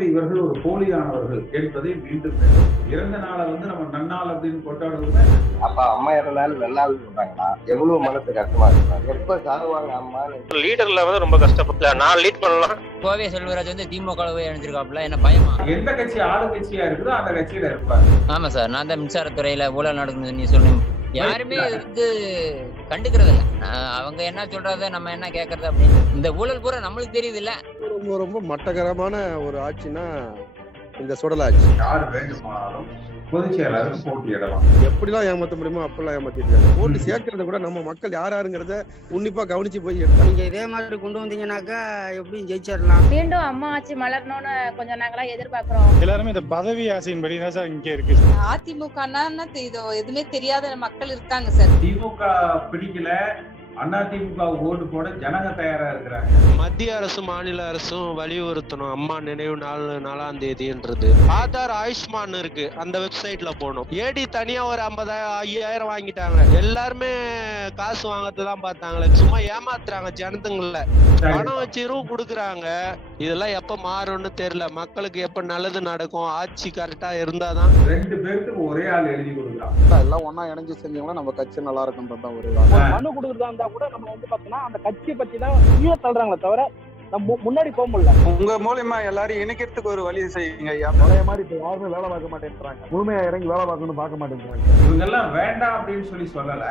பார்த்து இவர்கள் ஒரு போலியானவர்கள் என்பதை மீண்டும். இறந்த நாளை வந்து நம்ம நன்னாள் அப்படின்னு கொண்டாடுவது அப்ப அம்மா இறந்தாலும் நல்லாள் சொல்றாங்களா எவ்வளவு மனசு கஷ்டமா இருக்கு எப்ப சாகுவாங்க அம்மான்னு? லீடர்ல வந்து ரொம்ப கஷ்டப்படல நான் லீட் பண்ணலாம். கோவை செல்வராஜ் வந்து திமுக போய் இணைஞ்சிருக்காப்புல என்ன பயமா? எந்த கட்சி ஆளுங்கட்சியா இருக்குதோ அந்த கட்சியில இருப்பார். ஆமா சார் நான் தான் மின்சாரத்துறையில ஊழல் நடக்குது நீ சொன்னீங்க யாருமே வந்து கண்டுக்கிறது இல்ல ஆஹ் அவங்க என்ன சொல்றத நம்ம என்ன கேக்குறது அப்படின்னு. இந்த ஊழல் பூரா நம்மளுக்கு தெரியுது இல்ல. ரொம்ப ரொம்ப மட்டகரமான ஒரு ஆட்சினா இந்த சுடல ஆட்சி யார் வேண்டுமானாலும் பொதுச் செயலாளருக்கு போட்டியிடலாம். எப்படிலாம் ஏமாத்த முடியுமோ அப்படிலாம் ஏமாத்திட்டு ஓட்டு சேர்க்கறத கூட நம்ம மக்கள் யார் யாருங்கிறத உன்னிப்பா கவனிச்சு போய் நீங்க இதே மாதிரி கொண்டு வந்தீங்கன்னாக்கா எப்படியும் ஜெயிச்சிடலாம். மீண்டும் அம்மா ஆட்சி மலரணும்னு கொஞ்சம் நாங்களா எதிர்பார்க்கிறோம். எல்லாருமே இந்த பதவி ஆசையின்படி தான் சார் இங்கே இருக்கு. அதிமுகன்னா இது எதுவுமே தெரியாத மக்கள் இருக்காங்க சார். திமுக பிடிக்கல அண்ணா திமுக ஓட்டு போட ஜனங்க தயாரா இருக்கிறாங்க. மத்திய அரசும் மாநில அரசும் வலியுறுத்தணும். அம்மா நினைவு நாள் நாலாம் தேதின்றது. ஆதார் ஆயுஷ்மான் இருக்கு. அந்த வெப்சைட்ல போகணும். ஏடி தனியா ஒரு ஐம்பதாயிரம் ஐயாயிரம் வாங்கிட்டாங்க. எல்லாருமே காசு வாங்கறது தான் பார்த்தாங்களே. சும்மா ஏமாத்துறாங்க ஜனத்துங்கள. பணம் வச்சிரும் கொடுக்குறாங்க. இதெல்லாம் எப்ப மாறும்னு தெரியல. மக்களுக்கு எப்ப நல்லது நடக்கும்? ஆட்சி கரெக்டா இருந்தாதான். ரெண்டு பேருக்கு ஒரே ஆள் எழுதி கொடுக்குறான். எல்லாம் ஒண்ணா இணைஞ்சு செஞ்சவங்கன்னா நம்ம கட்சி நல்லா இருக்குன்றது தான் ஒரு மனு கொடுக்குறதா இருந்தா கூட நம்ம வந்து பாத்தீங்கன்னா அந்த கட்சியை பத்தி தான் கீழே தள்ளுறாங்களே தவிர நம்ம முன்னாடி போக முடியல. உங்க மூலியமா எல்லாரும் இணைக்கிறதுக்கு ஒரு வழி செய்யுங்க ஐயா. பழைய மாதிரி இப்ப யாருமே வேலை பார்க்க மாட்டேன்றாங்க. முழுமையா இறங்கி வேலை பார்க்கணும்னு பார்க்க மாட்டேன்றாங்க. இவங்கெல்லாம் வேண்டாம் அப்படின்னு சொல்லி சொல்லல.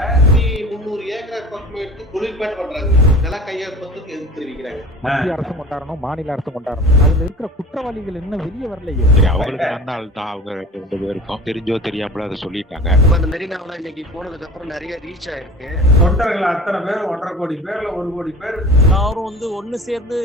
முந்நூறு ஏக்கர் பக்கம் எடுத்து தொழில்பாடு பண்றாங்க. நில கையகப்பத்துக்கு எதிர்த்து தெரிவிக்கிறாங்க மத்திய அரசும் கொண்டாடணும் மாநில அரசும் கொண்டாடணும். அதுல இருக்கிற குற்றவாளிகள் இன்னும் வெளியே வரலையே? சரி அவங்களுக்கு நன்னாள் தான். அவங்க ரெண்டு பேருக்கும் தெரிஞ்சோ தெரியாமலோ அதை சொல்லிட்டாங்க. அந்த மெரினாவில இன்னைக்கு போனதுக்கு அப்புறம் நிறைய ரீச் ஆயிருக்கு. தொண்டர்கள் அத்தனை பேர் ஒன்றரை கோடி பேர்ல ஒரு கோடி பேர். எல்லாரும் வந்து ஒண்ணு சேர்ந்து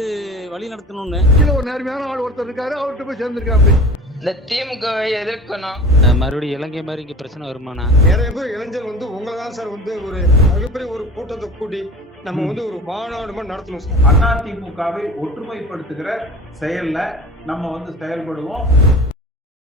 வழி நடத்தணும்னு. ஒரு நேர்மையான ஆள் ஒருத்தர் இருக்காரு அவர்கிட்ட போய் சேர்ந்திருக்காங்க இந்த திமுகவை எதிர்க்கணும். மறுபடியும் இலங்கை மாதிரி இங்க பிரச்சனை வருமானா நிறைய பேர் இளைஞர் வந்து உங்களை தான் சார் வந்து ஒரு மிகப்பெரிய ஒரு கூட்டத்தை கூட்டி நம்ம வந்து ஒரு மாநாடு மாதிரி நடத்தணும் சார். அண்ணா திமுகவை ஒற்றுமைப்படுத்துகிற செயல்ல நம்ம வந்து செயல்படுவோம்.